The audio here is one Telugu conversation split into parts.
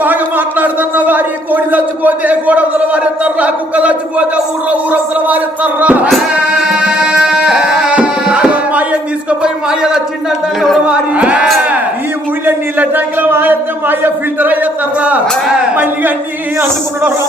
బాగా మాట్లాడుతున్న వారి కోడి చచ్చిపోతే గోడవతల వారెత్తారా, కుక్క చచ్చిపోతే ఊరవతల వారెత్తారా. మాయ తీసుకుపోయి మాయ వచ్చిందంట వారి ఈ ఊళ్ళో నీళ్ళ ట్యాంకుల వారెత్తే మాయ ఫిల్టర్ అయ్యేస్తారా. మళ్ళీ అన్ని అందుకున్నాడు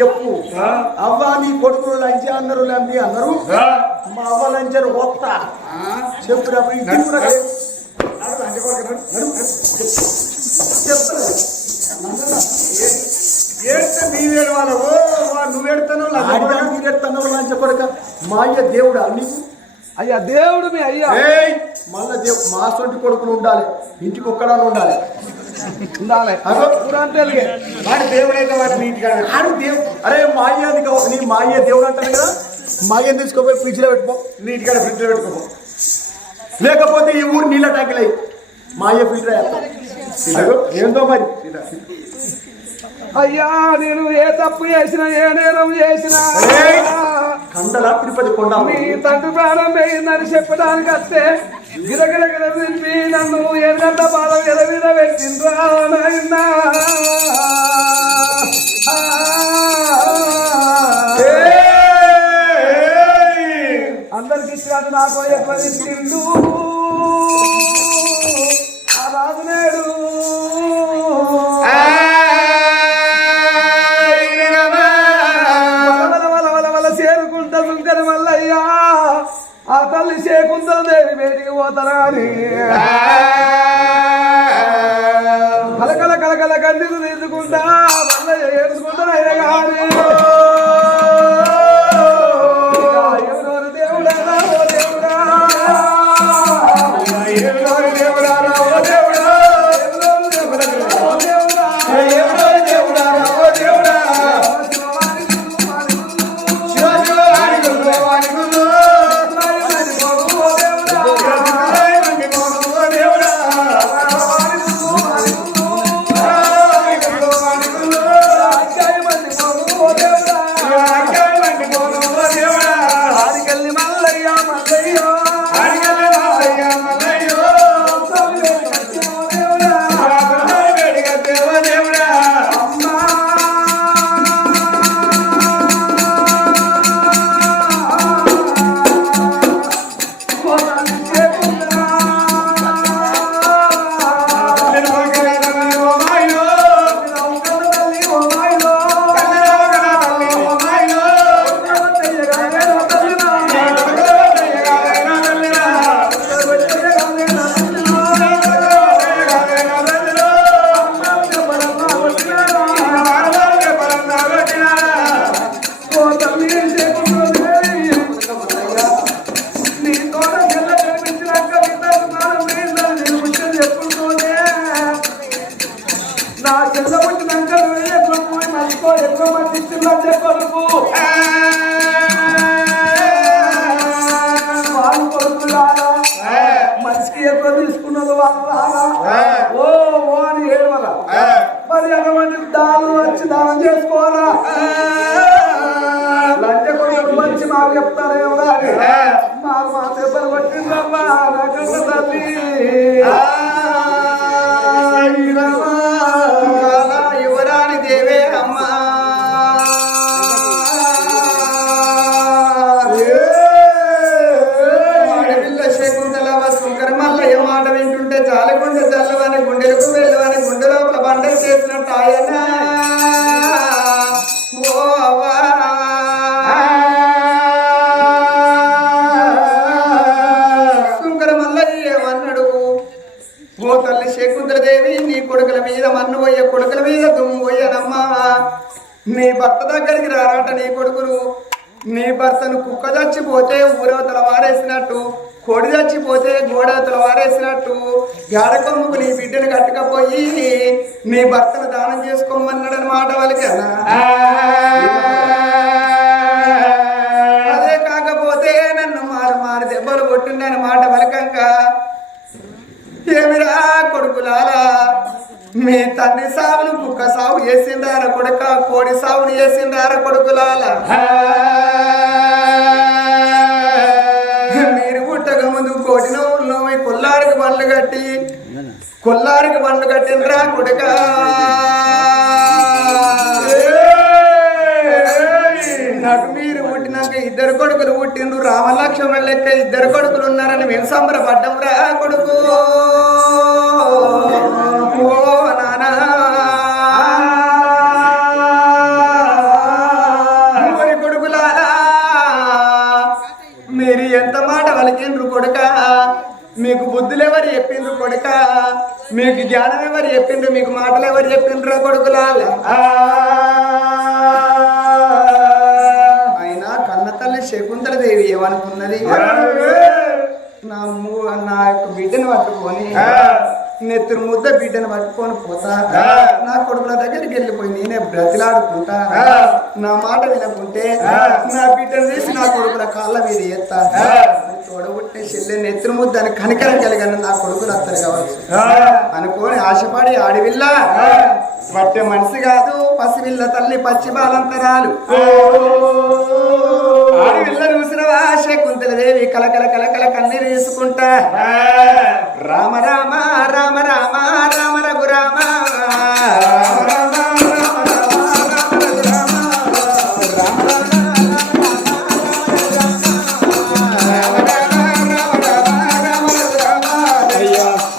చెప్పు. అవ్వ నీ కొడుకులు లంచ అన్నారు, లంబి అన్నారు. మా అవ్వ లంచరు ఒక్క చెప్పు నువ్వేడుతావు లంచ కొడుక. మా అయ్య దేవుడా నీకు? అయ్యా దేవుడు మీ అయ్యా. మళ్ళా దేవుడు మా సొంటి కొడుకులు ఉండాలి, ఇంటికి ఒక్కడా ఉండాలి. వాడి దేవుడైతే వాడిని ఇంటికి ఆడు దేవుడు. అరే మా అయ్య నీ మా అయ్య దేవుడు అంటాను కదా. మా అయ్యని తీసుకోపోయి ఫ్రిడ్జ్ లో పెట్టుకో, నీటికాడ ఫ్రిడ్జ్ లో పెట్టుకోపో. లేకపోతే ఈ ఊరు నీళ్ళ ట్యాంకులు అయ్యి మా అయ్య ఫిల్టర్ అయ్యారు. ఏందో మరి అయ్యా నేను ఏ తప్పు చేసినా ఏ నేరం చేసినా కండలా తిరుపతి కొండ నీ తండ్రి ప్రాణం వేయిందని చెప్పడానికి వస్తే గిరగిరగిర తిప్పి నన్ను ఎర్రగడ్డ బాధ ఎదవిద పెట్టిండ్రా నాయనా. అందరికి ఇచ్చినట్టు నాకు ఎట్లా తిండు ఆ రాజు నేడు ఆ తల్లి శకుంతలదేవి బయటికి పోతారా అని కలకల కలకల కందికు తీసుకుంటా మళ్ళీ ఏడుచుకుంటారు అయినా కానీ ఎవరెవరు దేవుడా ఓ దేవుడా, ఎవరెవరు దేవుడా ఓ దేవుడా, మనిషికి ఎక్కువ తీసుకున్నది వాళ్ళు ఓ అని ఏడవల. మరి ఎంతమంది దానం వచ్చి దానం చేసుకోవాలా? లంచ కొడుకు మంచి మాకు చెప్తారేమో కానీ మాకు మా దెబ్బలు పట్టిందమ్మా నాకన్న తల్లి. యువరాణి దేవే అమ్మా మల్లయ్య మాట వింటుంటే చాలకుండా చల్లవని గుండెలకు వెళ్ళవని గుండె లోపల బండలు చేసినట్టు ఆయన ఓ అవ్వా శంకర మల్లయ్య ఏమన్నాడు? ఓ తల్లి శకుంతలదేవి నీ కొడుకుల మీద మన్ను పోయే కొడుకుల మీద దుమ్ము పోయనమ్మా నీ భర్త దగ్గరికి రారాట నీ కొడుకులు నీ భర్తను కుక్క చచ్చిపోతే ఊరవతల వారేసినట్టు కోడి చచ్చిపోతే గోడవతల వారేసినట్టు గాడకొమ్ముకు నీ బిడ్డను కట్టుకపోయి నీ భర్తను దానం చేసుకోమన్నాడని మాట వాళ్ళకన్నా అదే కాకపోతే నన్ను మారు దెబ్బలు కొట్టిండని మాట వలకంక ఏమిరా కొడుకులారా మీ తండ్రి సావును కుక్క సాగు చేసిందార కొడుక కోడి సాగును చేసిందార కొడుకులాల మీరు పుట్టక ముందు కోటిలో కొల్లారికి బండ్లు కట్టినరా కొడుక నాకు మీరు పుట్టినాక ఇద్దరు కొడుకులు పుట్టిండ్రు రామలక్ష్మణ లెక్క ఇద్దరు కొడుకులు ఉన్నారని మేము సంబరపడ్డం రా కొడుకు ఓ నానా కొడుకులారా మీరు ఎంత మాట వలికిండ్రు కొడుక మీకు బుద్ధులు ఎవరు చెప్పిండ్రు కొడుక మీకు జ్ఞానం ఎవరు చెప్పిండ్రు మీకు మాటలు ఎవరు చెప్పిండ్రు కొడుకులాల అయినా కన్న తల్లి శకుంతలదేవి ఏమనుకున్నది నా యొక్క బిడ్డను పట్టుకొని నెత్తురు ముద్ద బిడ్డను పట్టుకొని పోతా నా కొడుకుల దగ్గరికి వెళ్ళిపోయి నేనే బ్రతిలాడుకుంటా నా మాట వినకుంటే నా బిడ్డను తీసి నా కొడుకుల కాళ్ళ మీద ఎత్తా తోడబుట్టే చెల్లె నెత్తురు ముద్ద అని కనికరం కలిగాను నా కొడుకులు అత్తరు కావచ్చు అనుకోని ఆశపడి ఆడివిల్ల పట్టే మనిషి కాదు పసివిల్ల తల్లి పచ్చి బాలంతరాలు ఆడివిల్ల చూసినవా శకుంతలదేవి కలకల కలకల కన్నీరు తీసుకుంటా రామ రామ రామ రామ రామ రఘురామ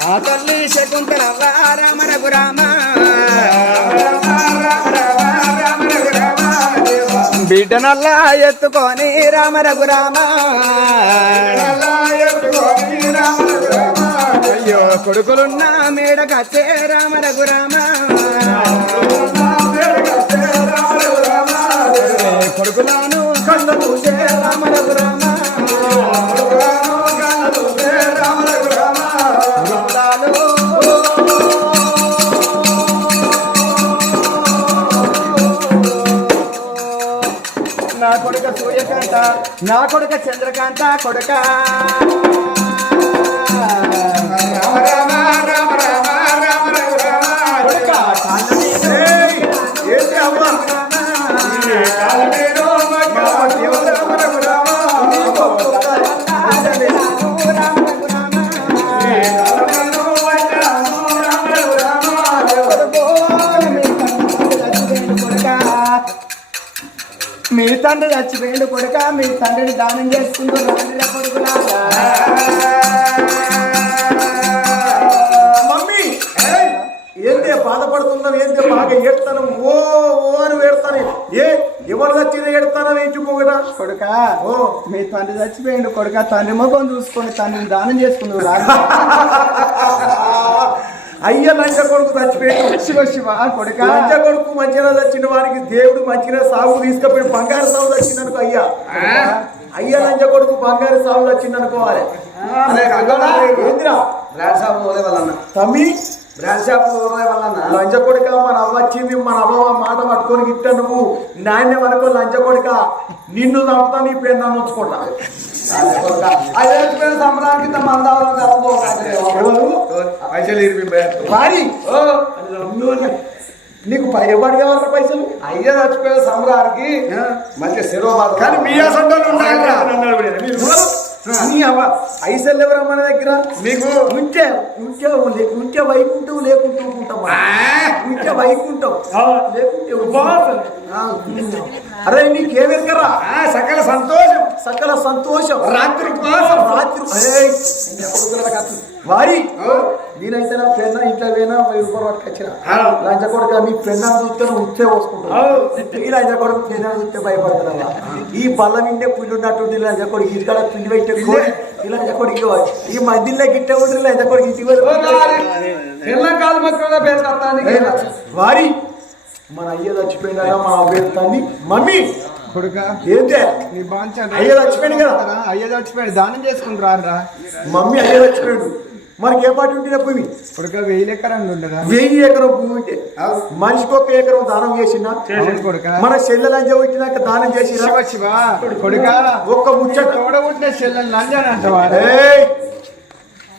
ఆ తల్లి శకుంతల రామ రఘురామ బిడ్డనల్లా ఎత్తుకొని రామ రఘురామ అయ్యో కొడుకులున్న మేడకచ్చే రామ రఘురామ కొడుకులను కళ్ళ చూసే రామ రఘురామ నా కొడుక సూర్యకాంత నా కొడుక చంద్రకాంత కొడుక రామ రామ రామ రామ రామ రామ కొడుక ఏంటి అమ్మ మీ తండ్రి చచ్చిపోయిండు కొడుక మీ తండ్రిని దానం చేసుకుంటూ కొడుకులాగా మమ్మీ ఏంటి బాధపడుతున్నావు ఏంటి బాగా ఏడుతాను ఓ అని ఏడుతాను ఎవరు చచ్చిన ఏడుతానో ఏంచుకో కదా కొడుక ఓ మీ తండ్రి చచ్చిపోయిండు కొడుక తండ్రి ముఖం చూసుకొని తండ్రిని దానం చేసుకుంటూ అయ్య లంచ కొడుకు చచ్చిపోయాడు శివ శివ కొడుక లంచ కొడుకు మంచిగా చచ్చిన వారికి దేవుడు మంచిగా సాగు తీసుకుపోయి బంగారు సాగు వచ్చిందనుకో అయ్యా అయ్య లంచ కొడుకు బంగారు సాగు వచ్చింది అనుకోవాలి ఏందిరా తమ్మి లంచ కొడుక మన అవ్వ వచ్చింది మన అవ్వ మాట పట్టుకొని గిట్ట నువ్వు నాణ్యం అనుకో లంచ కొడుక నిన్ను చంపుతా నీ పేరు నన్ను ఉంచుకుంటా అదే సంబరానికి నీకు ఎవరు కావాలి పైసలు అయ్యా చచ్చిపోయిన సంబరానికి మంచి శిరోబాధ కానీ మీ ఐసెల్ ఎవరా మన దగ్గర మీకు ఉంటే వైకుంఠం లేకుంటూ ఉంటాం ఉంటే వైకుంఠం లేకుంటే అరే నీకేమెరకరా సకల సంతోషం సకల సంతోషం రాత్రి కోసం రాత్రి వారి నేనైతే నా పెన్న ఇంట్లో పోయినా 1000 రూపాయలు పట్టుకొచ్చిన లంచ కొడుక నీ పెన్న చూస్తే ఉచ్చే పోసుకుంటాను ఈ లంచ కొడుకు పెన్న చూస్తే భయపడుతున్నా ఈ బల్ల నిండే పుల్లు ఉన్నట్టు లంచ కొడుకు ఇంటికాడ పిండి పెట్టే ఈ లంచ కొడుకు ఈ మధ్యలో గిట్టే ఉంటుంది లంచ కొడుకు ఇంటికి వారి మన అయ్య చచ్చిపోయినా మన అవ్వేస్తాన్ని మమ్మీ కొడుక ఏంటే నీ బాంచ అయ్య చచ్చిపోయింది కదా అయ్య చచ్చిపోయాడు దానం చేసుకుంటారా మమ్మీ అయ్య చచ్చిపోయాడు మనకి ఏ పాటి ఉంటే భూమి కొడుక 1000 ఎకరాలు ఉండదా 1000 ఎకరం భూమి ఉంటే మనిషికి 1 ఎకరం దానం చేసినా కొడుక మన చెల్లెలు లంజ వచ్చినాక దానం చేసినా శివ కొడుక ఒక్క ముచ్చట తోడబుట్టిన చెల్లెలు లంజానంటవా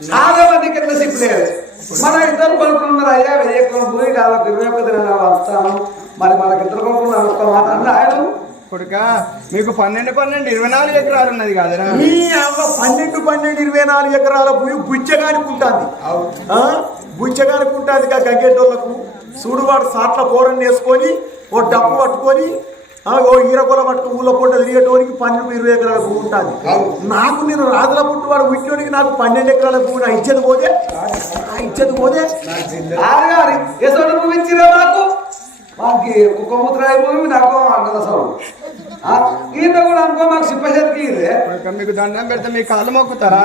చాలా మందికి ఎట్లా సిప్పులేదు మన ఇద్దరు కొనుక్కున్నారు అయ్యా 1000 ఎకరం భూమి కాదు 21 నెలలు వస్తాను మరి మనకి ఇద్దరు కొనుక్కున్నారు ఒక్క మాట ఆయన కొడుక మీకు 12 24 ఎకరాలు ఉన్నది కాదరా నీ అవ్వ 12 24 ఎకరాల భూమి బుచ్చగానికి ఉంటుంది బుచ్చగానికి ఉంటుంది గగ్గేటోళ్లకు చూడువాడు సాట్ల కూరని వేసుకొని ఓ డబ్బు పట్టుకొని ఓ ఈరగొల పట్టుకుని ఊళ్ళో పూట తిరిగేటోనికి 12 20 ఎకరాల భూమి ఉంటుంది నాకు నేను రాజుల పుట్టువాడు పుట్టినోడికి నాకు 12 ఎకరాల భూమి నా ఇచ్చేది పోతే భూమి ఇచ్చిరా నాకు మాకు కుక్క ముద్రాయి భూమి నాకు అన్నద సౌడు ఈత కూడా అనుకో మాకు సిప్పచేతికి మీకు దండం పెడితే మీ కాళ్ళు మొక్కుతారా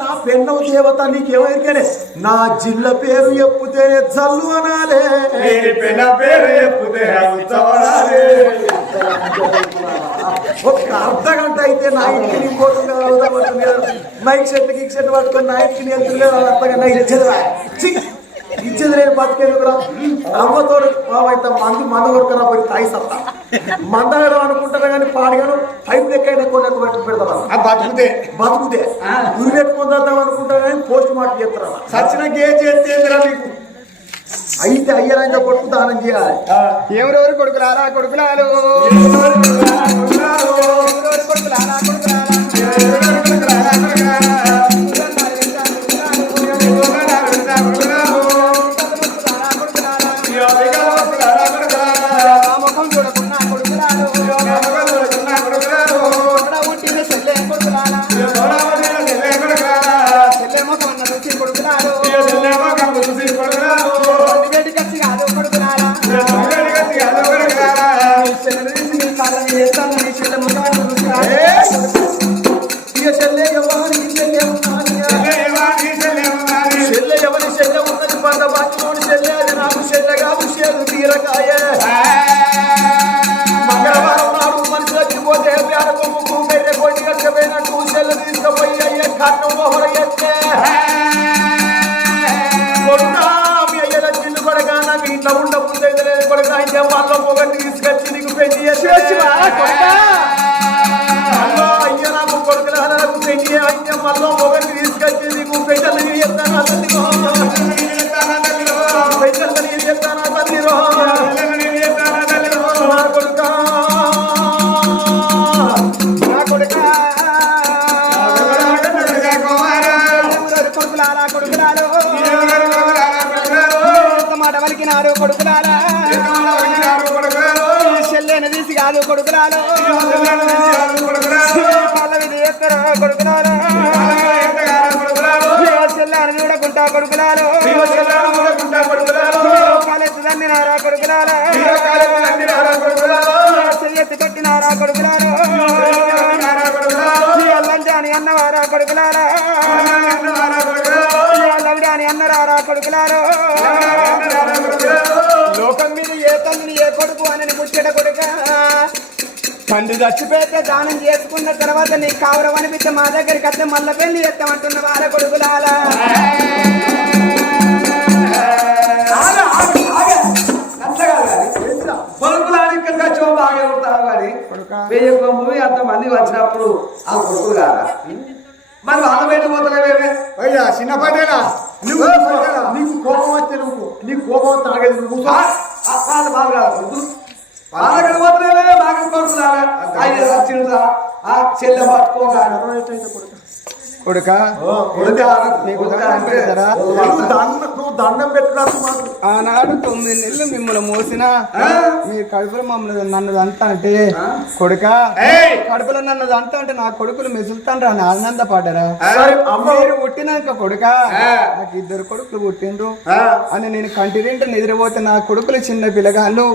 నా పెన్న దేవత నీకేమైనా నా జిల్ల పేరు ఎప్పుతేనే జల్లు అనాలే పెన్న పేరు ఎప్పుతే ఒక అర్ధగంట అయితే నా ఇంటికి నీ పోతుంది మైక్ సెట్ గిక్ సెట్ పట్టుకొని నా ఇంటికి వెళ్తులేదు అర్థంగా ఇచ్చేది నేను బతికేందుకురా అమ్మతోడు అయితే మందు కొడుకురా పోయి తాయి సత్తా మందగడం అనుకుంటారా కానీ పాడగాను పైపు లెక్కైనా కొన్ని బట్టి పెడతారా బతుకుతే గురి పెట్టుకుందాం అనుకుంటారా కానీ పోస్ట్ మార్టం చేస్తారా సచిన గే చేస్తే నీకు అయితే అయ్యరాంజ కొడుకు దానం చేయాలి ఎవరెవరు కొడుకులారా కొడుకులాలు మంగళవారం నాడు మనిషి వచ్చిపోతే తీసుకుపోయినట్టు సెల్లు తీసుకుపోయి అయ్యే కన్ను మొహర ఎత్తే మీ అయ్యల చిన్ను కొడగా నాకు ఇంట్లో ఉండబుద్ధి లేదు కొడగా అయితే వాళ్ళ పొగట్టి తీసుకొచ్చి నీకు పెళ్లి అయ్యో నాకు కొడుకులా నాకు పెళ్లి అయితే మళ్ళీ పొగట్టి తీసుకొచ్చి నీకు పెద్దలు చెప్తాను పెద్దలు చెప్తాను తల్లిరో కొడుకులారా చెల్లెని తీసి కాదు కొడుకులాలో పల్లవిది ఎత్తరా కొడుకులారా చెల్లని చూడకుంటా కొడుకులాలో కాలెత్తి దండినారా కొడుకులారా చెయ్యెత్తి కొట్టినారా కొడుకులారా లంజాని అన్నవారా కొడుకులారా లవిడాని అన్నరారా కొడుకులారా లోకం మీద ఏ తల్లిని ఏ కొడుకు అని ముచ్చట కొడుక తండ్రి చచ్చిపోతే దానం చేసుకున్న తర్వాత నీ కావరం అనిపిస్తే మా దగ్గరికి వస్తే మళ్ళీ పెళ్లి చేస్తామంటున్న వార కొడుకులాలా కొడుకులాడికి బాగా ఉంటారు కానీ 1000 భూమి అంతమంది వచ్చినప్పుడు ఆ కొడుకులు కాదా మరి వాళ్ళ బయట పోతలేవేమే అయ్యా చిన్న పడేనా నీకు కోపం వస్తే నీకు కోపం వస్తే ఆగేది నువ్వు వాళ్ళు బాగా కాదు వాళ్ళకి పోతలేవే బాగా కొడుకులారా అయ్యే వచ్చిండ్రా ఆ చెల్లె పట్టుకోగా కొడుక నువ్వు దండం పెట్టినట్టు మాకు ఆనాడు 9 నెలలు మిమ్మల్ని మోసిన మీ కడుపులో మమ్మల్ని నన్ను అంతా అంటే కొడుక కడుపులో నన్ను అంతా అంటే నా కొడుకులు మెసులుతాండ్రా అని ఆనందపడ్డారా మీరు పుట్టినాక కొడుక నాకు 2 కొడుకులు పుట్టిండ్రు అని నేను కంటి నిండా నిద్రపోతే నా కొడుకులు చిన్న పిల్లగాళ్ళు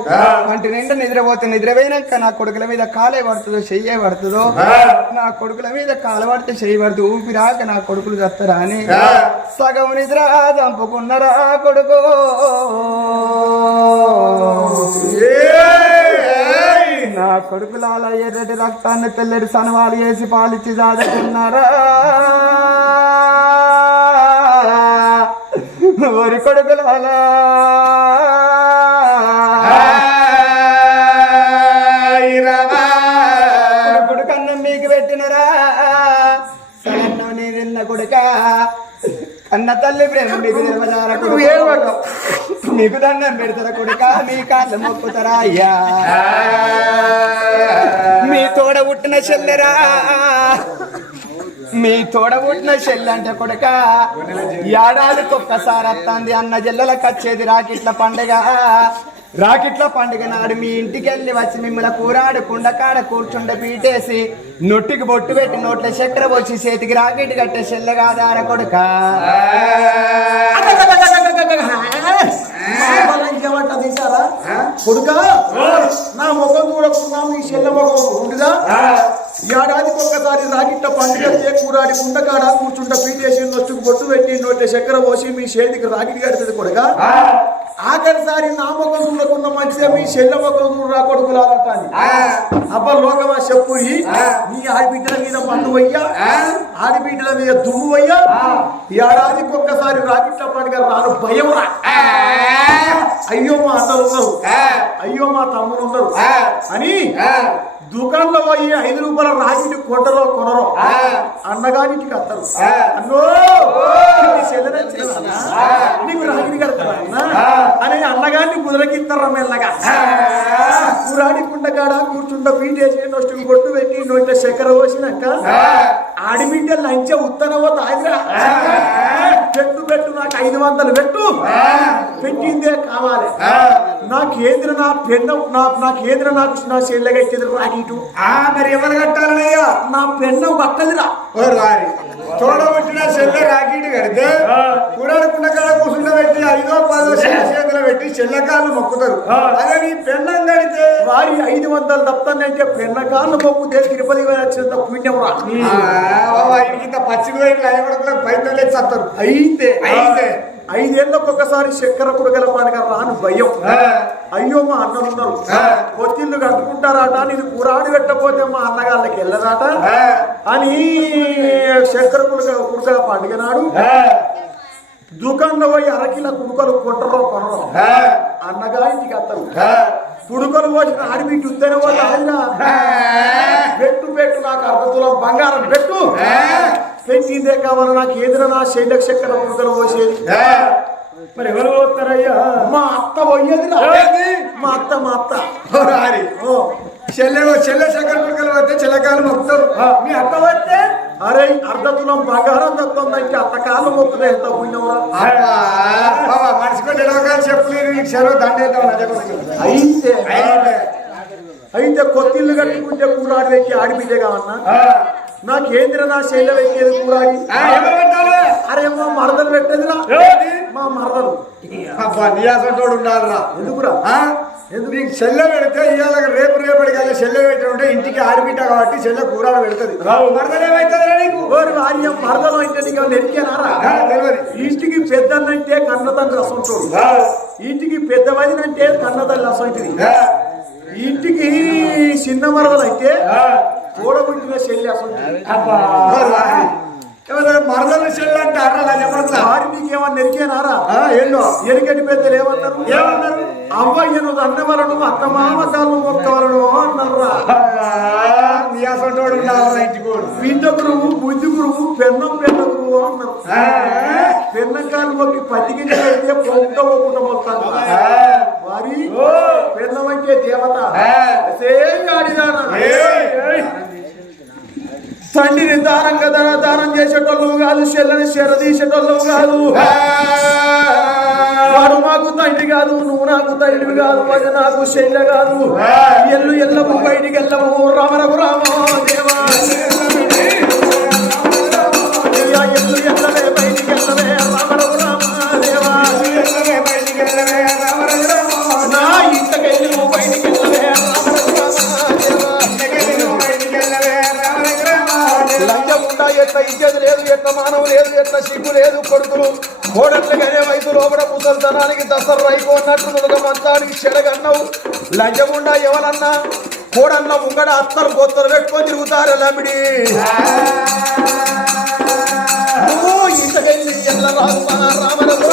కంటి నిండా నిద్రపోతే నిద్రపోయినాక నా కొడుకుల మీద కాలే పడుతుందో చెయ్యే పడుతుందో నా కొడుకుల మీద కాలు పడితే చెయ్యి పడుతుంది ఊపిరాక నా కొడుకులు చస్తారా అని సగం నిద్ర చంపుకున్నారా కొడుకు నా కొడుకులాల ఎర్రటి రక్తాన్ని తెల్లటి సనవాలు వేసి పాలిచ్చి దాదుకున్నారా ఒరి కొడుకులాలా కొడుకన్నం మీకు పెట్టినరా సగన్నం నీ తిన్న కొడుక కన్న తల్లి ప్రేమ మీకు నిర్వచారా మీకు దండం పెడతారా కొడుక మీ కాళ్ళు మొక్కుతారా అయ్యా మీ తోడ పుట్టిన చెల్లెరా మీ తోడ పుట్టిన చెల్లె అంటే కొడుక ఏడాదికి ఒక్కసారి వస్తుంది అన్న జల్లలకు వచ్చేది రాకిట్ల పండుగ నాడు మీ ఇంటికి వెళ్ళి వచ్చి మిమ్మల్ని కూరాడు కుండకాడ కూర్చుండే పీటేసి నొట్టికి బొట్టు పెట్టి నోట్ల చక్కెర వచ్చి చేతికి రాకెట్ కట్టే చెల్లెగాదార కొడుక తీసారా కొడుక నా ముఖం చూడకుండా మీ చెల్లె ముఖం ఉండుగా ఏడాదికి ఒక్కసారి రాకిట్ల పండుగ కూరాడి కుండకాడ కూర్చుంటే పీటేసి నొట్టుకు బొట్టు పెట్టి నోట్ల చక్కెర పోసి మీ చేతికి రాకెట్ కడుతుంది కొడుక ఆఖరిసారి నా ముఖం చూడకుండా మంచిగా మీ చెల్లె ముఖం చూడరా కొడుకులాడటాన్ని అబ్బా లోకమా చెప్పు నీ ఆడిబిడ్డల మీద పండు అయ్యా ఆడిబిడ్డల మీద దుమ్ము అయ్యా ఏడాదికి ఒక్కసారి రాకిట్ల పండుగ రాను భయం రా అయ్యో మా అన్నలు ఉన్నారు అయ్యో మా తమ్ముడు ఉన్నారు అని దుకాణంలో పోయి 5 రూపాయల రాకెట్ కొట్టరో కొనరో అన్నగానికి వస్తారు అన్నో నీకు రాకెట్ కడతారా అని అన్నగాన్ని కుదరకిస్తారా మెల్లగా కూరాడి కుండకాడ కూర్చుంట పీటేసి నొష్టికి కొట్టు పెట్టి నోట్ల చక్కెర పోసినాక ఆడిబిడ్డ లంచ ఉత్తనవో తాగిరా పెట్టు నాకు 500 పెట్టిందే కావాలి నాకేంద్ర నా పెన్న నాకేంద్ర నాకు నా చెల్లెగా ఇచ్చేది రాకిటు మరి ఎవరు కట్టాలనయ్యా నా పెన్న కట్టదిరా తోడబుట్టిన చెల్లె రాకెట్ కడితే కూడాడుకున్న కాడ కూర్చుండ పెట్టి 5 10 చేతులు పెట్టి చెల్లెకాళ్ళు మొక్కుతారు అదే నీ పెన్నం కడితే వారి 500 తప్పనంటే పెన్నకాళ్ళు మొక్కుతే తిరుపతి వచ్చినంత పుణ్యం రా ఇంత పచ్చిమి అయ్యకొడుకులకు పైతలు ఎత్తారు అయితే 5 ఏళ్ళకు ఒకసారి చక్కెర కుడగల పండుగ రాను భయం అయ్యో మా అన్నలు ఉన్నారు కొత్తిళ్ళు కట్టుకుంటారట ఇది కూరాడి పెట్టకపోతే మా అన్నగాళ్ళకి వెళ్ళరాట అని చక్కెర కుడగల పండుగ నాడు దుకాణంలో పోయి 1 కిలో కుడుకలు కొట్టరో కొనరో అన్నగా ఇంటికి వస్తారు కుడుకలు పోసిన ఆడిబిడ్డ ఉద్దనే వాళ్ళు పెట్టు నాకు 1/2 తులం బంగారం పెట్టిందే కావాలి నాకు ఏదైనా నా శైలక చక్కెర కుడుకలు పోసేది మరి ఎవరు పోతారయ్యా మా అత్త పోయేది మా అత్త చెల్లె చక్కెర కుడుకలు పోతే చెల్లెకాలు మొక్కుతారు మీ అత్త పోతే అరే 1/2 తులం బంగారం తత్తుందంటే అత్త కాళ్ళు మొక్కుతా ఎంత పుణ్యవరా మనిషికి చెప్పులు దండేద్దాం అయితే కొత్తిళ్ళు కట్టుకుంటే కూరాడి వెక్కి ఆడిబిడ్డగా అన్నా నాకేంద్ర నా శైల వెక్కేది కూరాడి అరే మా మరదలు పెట్టేదిరా మా మరదలు నియాసంటోడు ఉండాలిరా ఎందుకురా ఎందుకు నీకు చెల్లె పెడితే ఇవాళ రేపటికి చెల్లె పెట్టింటే ఇంటికి ఆడిబిడ్డ కాబట్టి చెల్లె కూరాడ పెడుతుంది మరదలు ఏమైతుందిరా నీకు భార్య మరదలు అంటే నీకు ఎరికేనారా ఇంటికి పెద్దన్నంటే కన్నతల్లి రసంటోడు ఇంటికి పెద్ద వదినంటే కన్నతల్లి రసంటిది ఇంటికి చిన్న మరదలు అయితే చూడబుట్టిన చెల్లి అసలు మరదలు చెల్లి అంటే వారి నీకేమన్నా ఎరికేనారా ఎరికటి పెద్దలు ఏమన్నారు అవ్వయ్య నువ్వు అన్నవలను అత్త మామకాలను మొక్కవలను అన్నారా బిడ్డ గురువు బుద్ధి గురువు పెన్నం గురువు అన్నారు పెన్నకాలు మొక్కి 10 గింజలు అయితే పొంత పోకుండా మొత్తాను వారి పెన్నం అంటే దేవత తండ్రిని దానం చేసేటోళ్ళు కాదు చెల్లని చెర తీసేటోళ్ళు కాదు వాడు మాకు తండ్రి కాదు, నువ్వు నాకు తండ్రి కాదు, అది నాకు చెల్లె కాదు. ఎల్లు ఎల్లవు బయటికి వెళ్ళవు రామరఘు రామో దేవా. ఎల్లు ఎల్లవే బయటికి వెళ్ళవే రామరఘు రామ దేవా. నా ఇంతకెళ్ళి నువ్వు బయటికి వెళ్ళవే రామరఘు రామ దేవా. లంచం ఉండా ఎట్లా ఇచ్చేది లేదు, ఎట్లా మానవు లేదు, ఎట్లా సిగ్గు లేదు. కొడుకులు కోడట్లగానే వయసు లోపల ముసల్తనానికి దసరు అయిపోన్నట్టు నుడుగ మంతానికి చెడగన్నావు. లంచముండా ఎవరన్నా కోడన్న ముంగడ అత్తరు కొత్తలు పెట్టుకొని తిరుగుతారు లమిడి. నువ్వు ఇంతకెళ్ళి ఎల్ల రామరఘు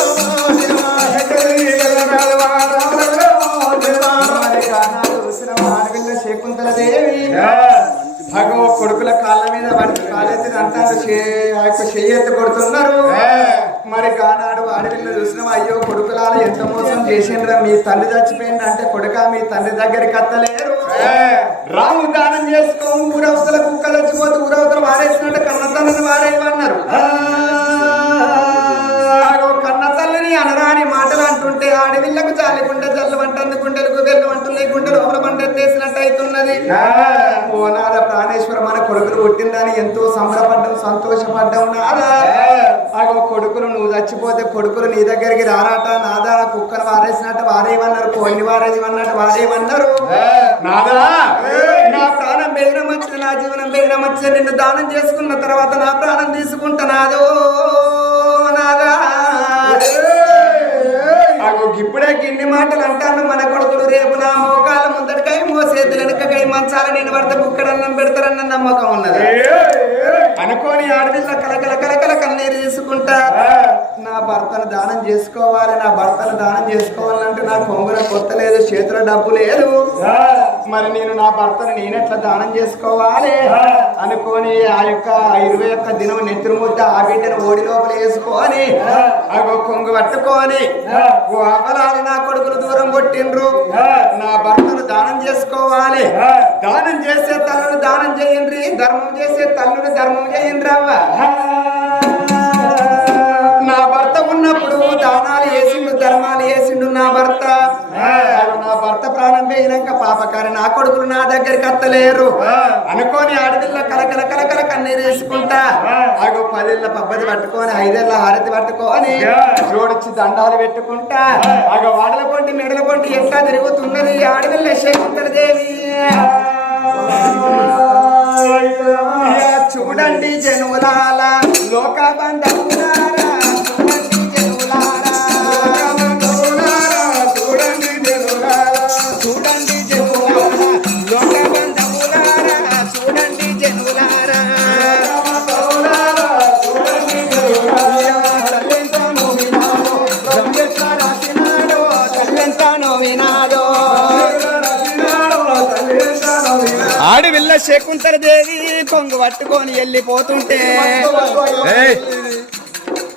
శకుంతల దేవి భగవ కొడుకుల కాళ్ళ మీద వాడికి కాలెత్తి అంటారు, చెయ్యెత్తి కొడుతున్నారు. మరి కానాడు అడవిలో చూసిన అయ్యో కొడుకులాల ఎంత మోసం చేసిండ్రా, మీ తండ్రి చచ్చిపోయింది అంటే కొడుక మీ తండ్రి దగ్గరికి అత్తలేరు, రాము దానం చేసుకో, ఊరవతల కుక్కలు వచ్చిపోతే ఊరవతలు వారేసినట్టు కన్నతల్లిని వారేయమన్నారు. కన్న తల్లిని అనరాని మాటలు అంటుంటే ఆడవిళ్ళకు చాలికుంటే జల్లవంటుంది, గుండెలకు వెళ్ళమంటుంది, గుండె లోపల పంటేసినట్టు అవుతున్నది. ఓ నాద ప్రాణేశ్వర, మన కొడుకులు పుట్టిందని ఎంతో సంబరపడ్డం సంతోషపడ్డం. నాదా ఆగో కొడుకులు నువ్వు చచ్చిపోతే కొడుకులు నీ దగ్గరికి రారాట. నాదా కుక్కను వారేసినట్టు వారేయమన్నారు, కోడిని వారేయమన్నట్టు వారేయమన్నారు. నాదా నా ప్రాణం బెదిరం వచ్చిన, నా జీవనం బెదిరం వచ్చిన, నిన్ను దానం చేసుకున్న తర్వాత నా ప్రాణం తీసుకుంటా నాదో. నాదా ఇప్పుడే గిన్ని మాటలు అంటాను మన కొడుకులు, రేపు నా మోకాల ముందటికై మోసేతులు వెనకకై మంచాల నేను పడితే బుక్కడన్నం పెడతారన్న నమ్మకం ఉన్నది అనుకోని ఆడపిల్ల కలకల కలకల కన్నీరు తీసుకుంటా. నా భర్తను దానం చేసుకోవాలి, నా భర్తను దానం చేసుకోవాలంటే నా కొంగుల కొత్త లేదు, చేతుల డబ్బు లేదు, మరి నేను నా భర్తను నేనెట్లా దానం చేసుకోవాలి అనుకోని ఆ యొక్క 21 దినం నెత్తురు ముద్ద ఆ బిడ్డను ఓడి లోపల వేసుకొని అగో కొంగు పట్టుకొని ఓ అబలాలు నా కొడుకులు దూరం కొట్టిండ్రు, నా భర్తను దానం చేసుకోవాలి, దానం చేసే తల్లును దానం చేయండి, ధర్మం చేసే తల్లును ధర్మం చేయండి అవ్వ. నా భర్త ఉన్నప్పుడు దానాలు వేసిండు, ధర్మాలు వేసిండు నా భర్త. నా భర్త ప్రాణం పోయినాక పాపకారి నా కొడుకులు నా దగ్గరికి అత్తలేరు అనుకోని ఆడపిల్ల కలకల కలకల కన్నీరు వేసుకుంటా అగో 10 ఏళ్ళ పబ్బది పట్టుకొని 5 ఏళ్ళ హారతి పట్టుకొని జోడిచ్చి దండాలు పెట్టుకుంటా అగో వాడల కొంటి మెడల కొంటి ఎట్లా తిరుగుతున్నది ఆడపిల్ల శకుంతల దేవి. చూడండి జనులాల లోక బంధువులారా, చూడండి జనులారా, చూడండి జనులారా, చూడండి జనులారా, లోక బంధువులారా, చూడండి జనులారా, తల్లెంతానో వినాదో బ్రహ్మెట్ల రాసినాడో, తల్లెంతానో వినాదో. ఆడవిల్ల శకుంతల దేవి కొంగు పట్టుకొని వెళ్ళిపోతుంటే,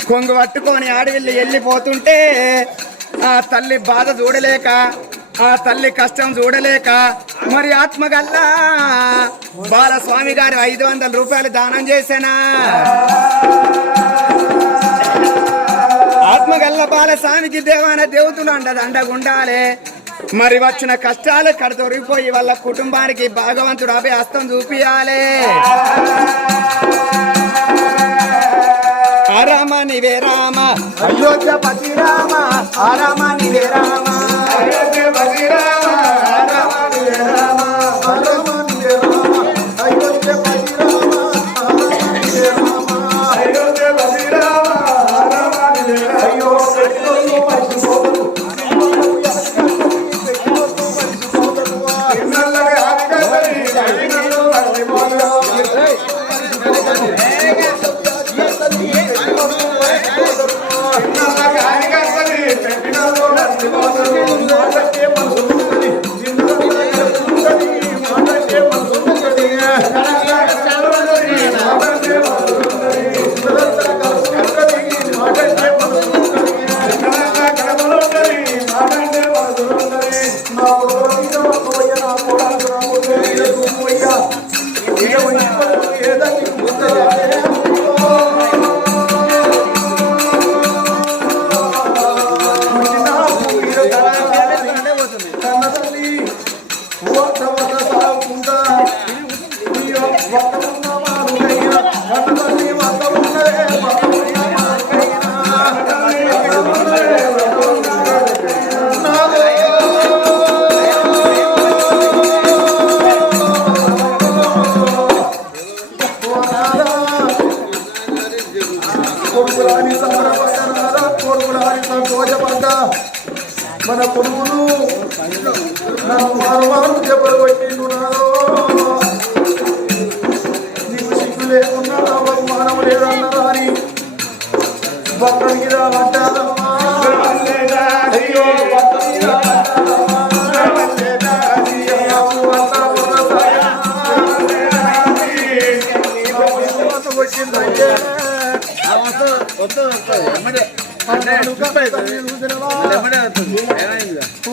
కొంగు పట్టుకొని ఆడవిల్లి వెళ్ళిపోతుంటే ఆ తల్లి బాధ చూడలేక, ఆ తల్లి కష్టం చూడలేక మరి ఆత్మగల్లా బాలస్వామి గారు 500 రూపాయలు దానం చేశానా. ఆత్మగల్ల బాలస్వామికి దేవాన దేవతలు అండగుండాలి. మరి వచ్చిన కష్టాలు కడతొరిగిపోయి వాళ్ళ కుటుంబానికి భగవంతుడు అభయ హస్తం చూపియాలి. రామ నివే రామ అయోధ్యపతి రామ, రామ నివే రామ అయోధ్యపతి రామ, రామ నివే రామ, రామ నివే రామ అయోధ్యపతి రామ, నివే రామ అయోధ్యపతి రామ, రామ నివే రామ. అయ్యో కడపలో వశపడ్డా మన కొడుకులు నన్ను మారు చెప్పలు కొట్టిండు నీకు సిగ్గు లేకున్నా అవమానం లేదన్నారా అని భర్త మీద పడ్డాదమ్మా అయ్యో భర్త మీద వచ్చిందంటే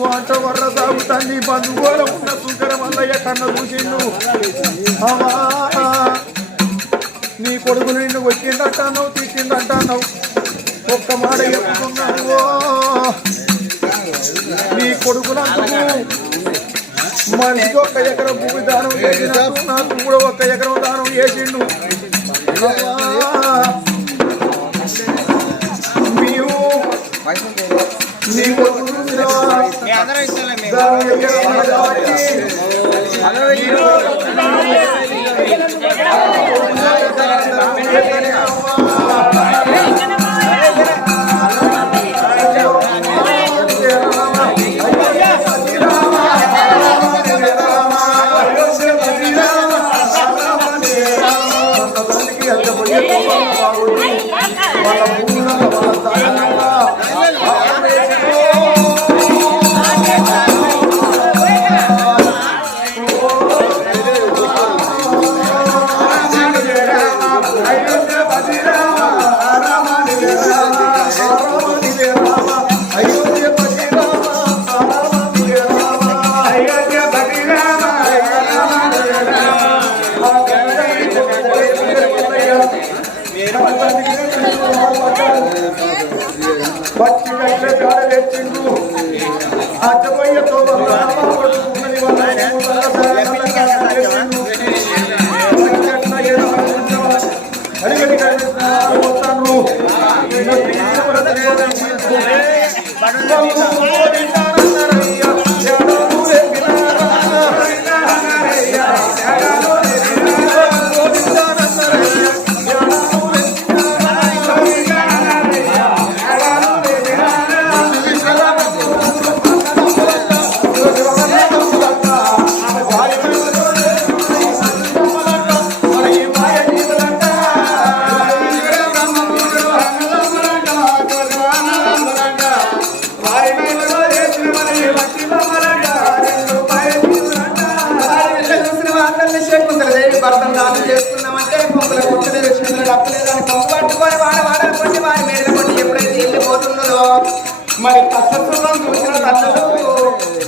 వంట వర్ర సాగుతాంది బంధువుల ఉన్న సుంకర మల్లయ్య కన్న చూసిండు నీ కొడుకులు నిన్ను వచ్చిందంటావు తీసిందంటావు ఒక్క మాట చెప్పుకున్నావు నీ కొడుకులందరూ మనిషికి 1 ఎకరం భూమి దానం చేసినట్టు నాకు కూడా 1 ఎకరం దానం చేసిండు నీ కొడుకులు మరి తత్వం చూసిన తల్లు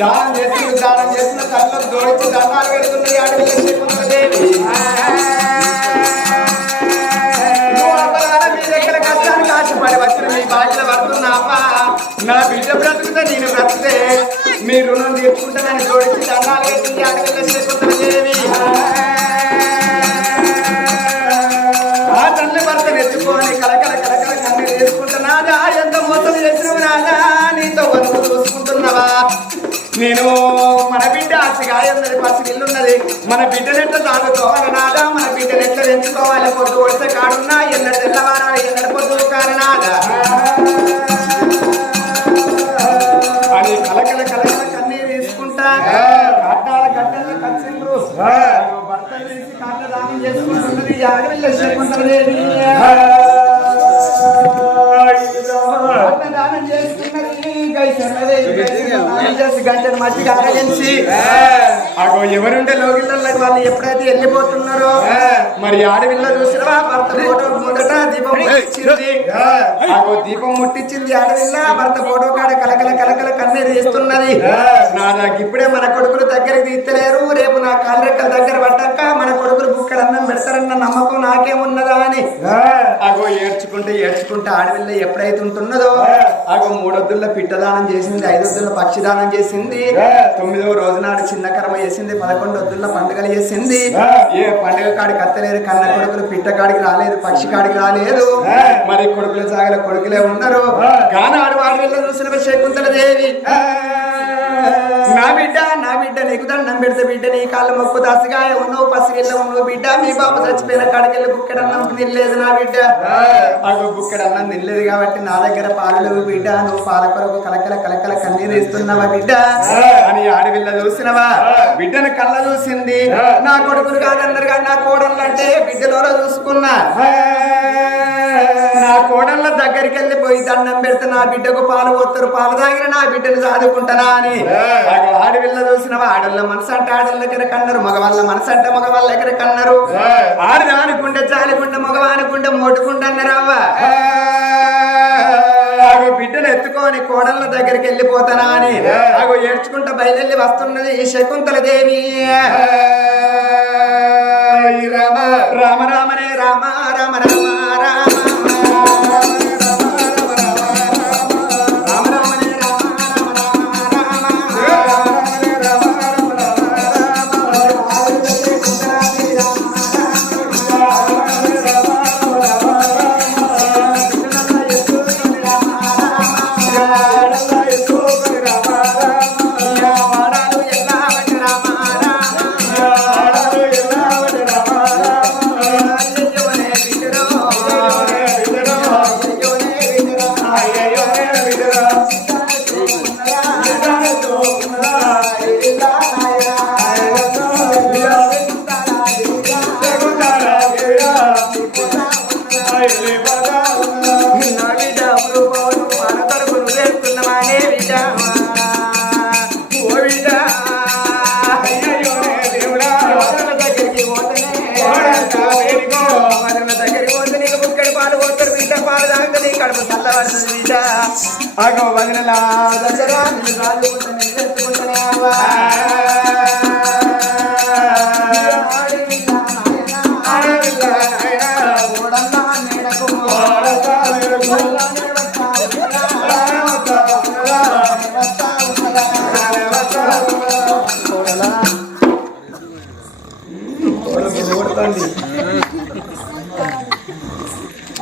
దానం చేసిన తల్లు జోడించి దండాలు పెడుతున్నది అడవి మీ దగ్గర కష్టానికి ఆశపడి వచ్చిన మీ బాధ్యత పడుతున్నాపా నా బిడ్డ బ్రతుకుతే నేను బ్రతుకుతే మీ రుణం తీర్చుకుంటానని జోడించి దండాలు పెడుతుంది అడవి చేసుకుంటున్నదేవి ఆ తల్లి భర్త నెత్తుకొని కలకల కలకల కన్నీరు చేసుకుంటున్నాదా ఎంత మోసం చేసినవు నాదా నీతో బతుకు చూసుకుంటున్నావా నేను మన బిడ్డ ఆశగాయున్నది పసిగిల్లున్నది మన బిడ్డనెట్ల సాగుకోవాలి నాదా మన బిడ్డనెట్ల పెంచుకోవాలి పొద్దు ఒడిసే కాడున్నా ఎన్నడు తెల్లవారాలి ఎన్నడు పొద్దు కాని నాదా అని కలకల కలకల కన్నీరు తీసుకుంటా గడ్డాల గడ్డల్లో కచ్చిండ్రు భర్తలు తీసి కాళ్ళ దానం చేసుకుంటున్నది అడవిలో చేసుకుంటున్నది దానం చేసుకున్నది గంటను మట్టికి ఆరగించి అగో ఎవరుంటే లోగిళ్ళకి వాళ్ళు ఎప్పుడైతే వెళ్ళిపోతున్నారో మరి ఆడవిల్ల చూసినవా భర్త ఫోటో ముందట దీపం ముట్టించింది అగో దీపం ముట్టించింది ఆడవిల్ల భర్త ఫోటో కాడ కలకల కలకల కన్నీరు తీస్తున్నది నా ఇప్పుడే మన కొడుకులు దగ్గరికి తీస్తలేరు రేపు నా కాళ్ళరెక్కల దగ్గర పడ్డాక మన కొడుకులు బుక్కలు అన్నం పెడతారన్న నమ్మకం నాకేమున్నదా అని అగో ఏడ్చుకుంటే ఆడవిల్ల ఎప్పుడైతే ఉంటున్నదో అగో 3 వద్దుల పిట్టదానం చేసింది 5 వద్దుల పక్షిదానం చేసింది 9వ రోజు నాడు చిన్న కర్మ చేసింది 11 వద్దుల పండుగలు చేసింది ఏ పండుగ కాడికి అత్తలేరు కన్న కొడుకులు పిట్ట కాడికి రాలేదు పక్షి కాడికి రాలేదు మరి కొడుకుల సాగల కొడుకులే ఉన్నారు గానాడు ఆడవిల్ల చూసిన శకుంతల దేవి నా నా బిడ్డ నీకు దండం పెడితే బిడ్డ నీ కాళ్ళు మొక్కు దసగాయ ఉన్నావు పసిగిల్ల ఉన్నావు బిడ్డ మీ బాబు చచ్చిపోయిన కాడికెళ్ళి బుక్కెడన్నం తినలేదు నా బిడ్డ అటు బుక్కెడన్నం తినలేదు కాబట్టి నా దగ్గర పాలు లేవు బిడ్డ నువ్వు పాల కొరకు కలకల కన్నీరు ఇస్తున్నావా బిడ్డ అని ఆడపిల్ల చూసినవా బిడ్డను కళ్ళ చూసింది నా కొడుకులు కాదన్నారు కానీ నా కోడళ్ళు అంటే బిడ్డలో చూసుకున్నా నా కోడళ్ళ దగ్గరికి వెళ్ళిపోయి దండం పెడితే నా బిడ్డకు పాలు పోతారు పాలు తాగిన నా బిడ్డను చదువుకుంటానా అని ఆడపిల్ల చూసినవా ఆడళ్ళ మనసు అంటే ఆడళ్ళ దగ్గర కన్నారు మగవాళ్ళ మనసు అంటే మగవాళ్ళ దగ్గర కన్నారు ఆడదానుకుంటే చాలుకుంటే మగవానుకుంటే మోటుకుంటే అన్నారవ్వ బిడ్డను ఎత్తుకొని కోడళ్ళ దగ్గరికి వెళ్ళిపోతానా అని అగో ఏడ్చుకుంటా బయలుదేరి వస్తున్నది ఈ శకుంతల దేవి రామ రామ రామనే రామ రామ రామ రామ అగో వదినలా దగ్గర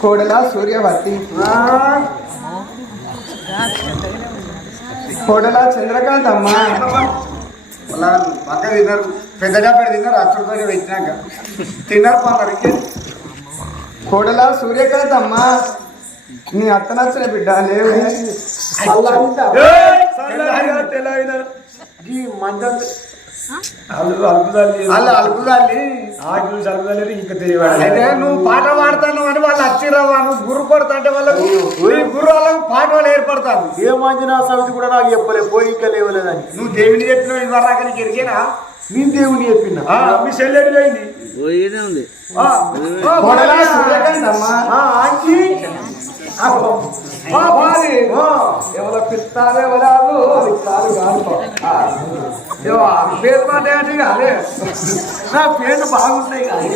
కోడలా సూర్యవతి కోడలా చంద్రకాంత్ అమ్మా పక్క తిన్నారు పెద్దగా పెద్ద తిన్నారు అచ్చుడితో పెట్టినాక తిన్నారు పాలరికి కోడలా సూర్యకాంత్ అమ్మా నీ అత్త నచ్చిన బిడ్డ లేవు అయితే నువ్వు పాట పాడతాను అని వాళ్ళు వచ్చిరావా నువ్వు గుర్రు కొడతా అంటే వాళ్ళకు గుర్రు వాళ్ళకు పాట వాళ్ళు ఏర్పడతాను ఏ మంజునా సమితి కూడా నాకు చెప్పలే పోయి ఇంకా లేవలేదని నువ్వు దేవుని చెప్పిన ఇవ్వరాక నీకు ఎరికేనా మీ దేవుని చెప్పిన మీ చెల్లెడు పోయింది ఉంది ఎవరో పిస్తారు ఎవరాలు పేరు మాట ఏంటి కాదే నా పేర్లు బాగున్నాయి కానీ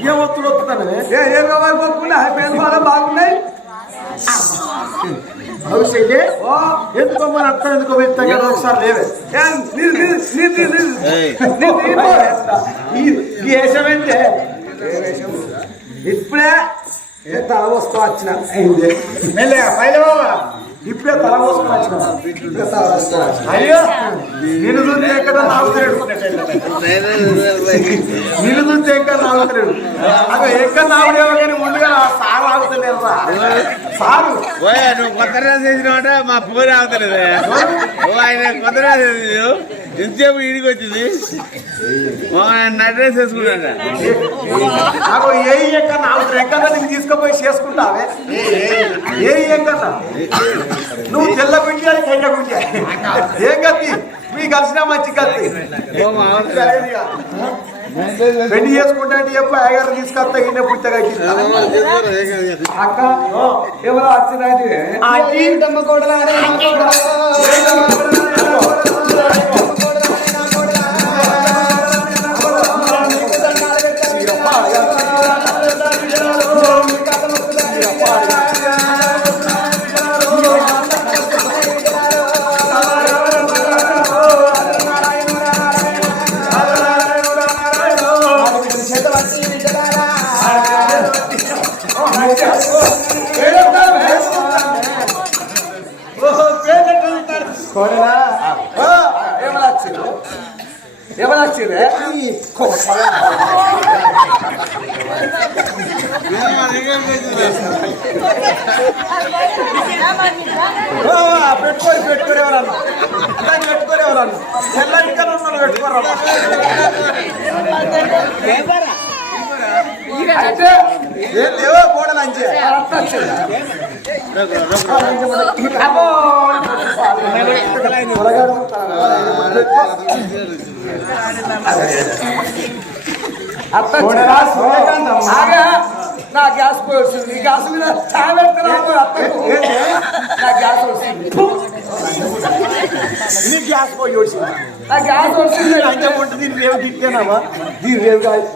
ఏ ఒత్తులు వస్తున్నాను ఏం కావాలి కొనుక్కున్నా పేరు మాట బాగున్నాయి ఎందుకో మన అత్త ఎందుకో వెళ్తాం కదా ఒకసారి లేవే ఈ వేషం ఏంటే ఇప్పుడే తల వస్తూ వచ్చిన ఇప్పుడే తల పోసుకొని వచ్చిన అయ్యో నేను చూస్తే ఎక్కడ నాగుతాడు నీళ్ళు చూస్తే ఎక్కడ నాగుతాడు అక్కడ ఎక్కడ నాగుడేవో కానీ ముందుగా సారు ఆగుతలేరు సారు నువ్వు కొత్త డ్రెస్ వేసినావంట మా పూరి ఆగుతలేదు ఆయన కొత్త డ్రెస్ వేసి ఎంతసేపు ఇంటికి వచ్చింది నా డ్రెస్ వేసుకున్నాడ నాకు ఏ ఎక్కడ నాగుతారు ఎక్కడ నీకు తీసుకుపోయి చేసుకుంటావే ఏ ఎక్కడ నువ్వు తెల్ల గుంజి అని కైట గుంజి ఏం కత్తి మీ కలిసినా మంచి కత్తి పెళ్లి చేసుకుంటా అంటే చెప్పు అయ్యగారు తీసుకొస్తా ఇన్న పుట్టగా అక్క ఎవరో వచ్చిన కూడా పెట్టుకోరేవారన్నా దాన్ని పెట్టుకోరేవారన్నా ఎల్ల ఇంకా ఉన్న పెట్టుకోరా ఏం దేవో కోడలు అంచే నా గ్యాస్ పోతుంది గ్యాస్ మీద చాలా నా గ్యాస్ వస్తుంది నీ గ్యాస్ పోయి వచ్చింది నా గ్యాస్ వస్తుంది అంటే ఉంటుంది దీని రేవు గిట్టేనావా దీని రేవు కాదు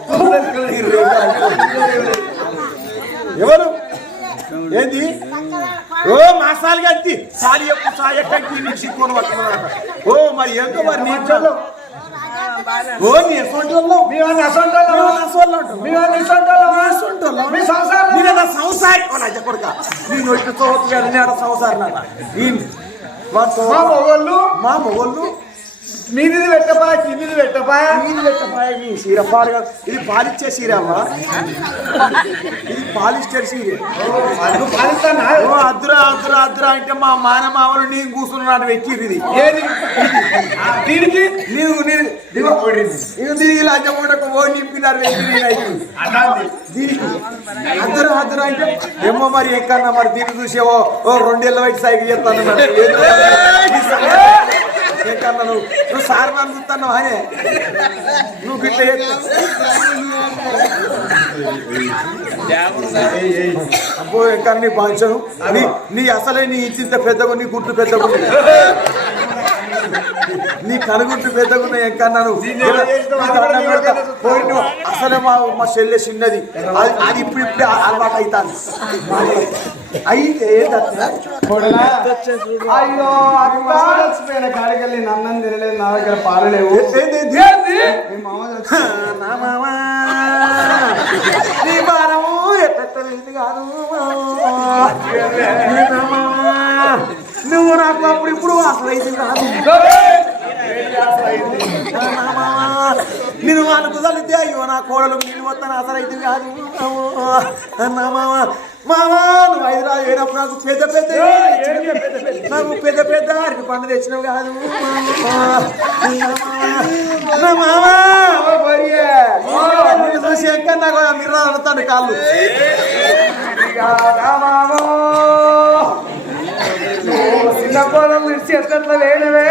ఎవరు ఏంది ఓ మాసాలు కట్టి సాలి ఎక్కువ సాయి ఎక్కడికి చిక్కుని పట్టుకున్నాడు ఓ మరి ఎంతో మరి నీళ్ళు ఓ నీ ఎసొంటోళ్ళం సంసారి కొడుక నీ నొట్టు చోటు సంసారి నాట మా మొగోళ్ళు మీది పెట్టపాయ కిందిది పెట్టపాయ నీ సీర పాలుగా ఇది పాలిచ్చే సీరమ్మా ఇది పాలిస్టర్ సీర అద్దురా అద్దురా అద్దురా అంటే మా మానమామలు నేను కూర్చున్నాడు వెక్కిరు ఇది ఏది దీనికి దీనికి లంచమూటకు ఓ నింపినారు దీనికి అద్దురా అద్దురా అంటే ఏమో మరి ఎక్కడన్నా మరి దీన్ని చూసేవో ఓ 2 ఏళ్ళ వయసు సైకిల్ చేస్తాను ఎక్కడన్నా నువ్వు సార్ మనం చూస్తున్నావు అనే నువ్వు గిట్ల అబ్బో ఎక్కడ నీ పంచను నీ అసలే నీ ఇంత పెద్దగా నీ గుట్టు పెద్దగా నీ కనుగుట్టు పెద్దగా ఉన్నాయి ఎక్కన్నాను అసలే మా చెల్లె చిన్నది అది ఇప్పుడు అలవాటు అవుతాను అయితే అయ్యో అచ్చిపోయిన కాడికెళ్ళి అన్నం తినలేదు నా దగ్గర పాలు లేవు నీ భారము ఎట్లయింది కాదు నువ్వు నాకు అప్పుడు ఇప్పుడు అసలు అయితే కాదు నేను వాళ్ళకు తల్లితే అయ్యో నా కోడలు నేను వస్తాను అసలు అయితే కాదు మామా నువ్వు హైదరాబాద్ అయినప్పుడు నాకు పెద్ద నాకు పెద్ద అరటి పండు తెచ్చినావు కాదు మామా చూసి ఎక్కడ నాకు మీరు అడుగుతాడు కాళ్ళు చిన్న కోడలు విడిచి ఎట్లా వేయడమే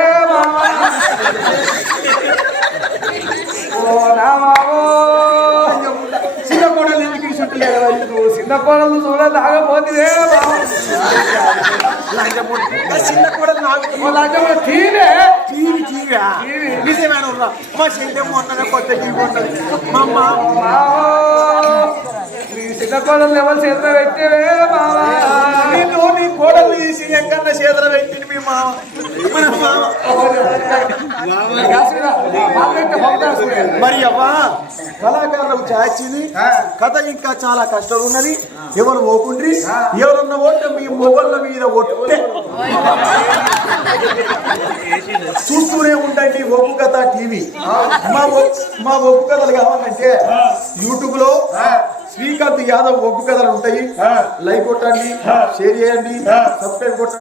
చిన్న కోడలు ఎందుకు ఇచ్చుంటలేదు నువ్వు చిన్న కోడలు చూడదాగపోతే చిన్న కోడలు నాకు తీరే నిజమేనా మా చెల్లెమ్మ ఉన్నదే కొత్త టీవీ ఉన్నది మా అమ్మ చిన్న కోడలు ఎవరు చేతులు పెట్టేవే నేను నీ కోడలు తీసి ఎక్కడన్నా చేతులు పెట్టింది మీ మామ మరి అవ్వా కళాకారులకు చాచింది కథ ఇంకా చాలా కష్టం ఉన్నది ఎవరు ఓకుండ్రి ఎవరన్న ఓటే మీ మొగళ్ళ మీద ఒట్టే చూస్తూనే ఉండండి ఒప్పు కథ టీవీ మా ఒప్పు కథలు కావాలంటే యూట్యూబ్ లో శ్రీకాంత్ యాదవ్ ఒప్పు కథలు ఉంటాయి లైక్ కొట్టండి షేర్ చేయండి సబ్స్క్రైబ్ కొట్టండి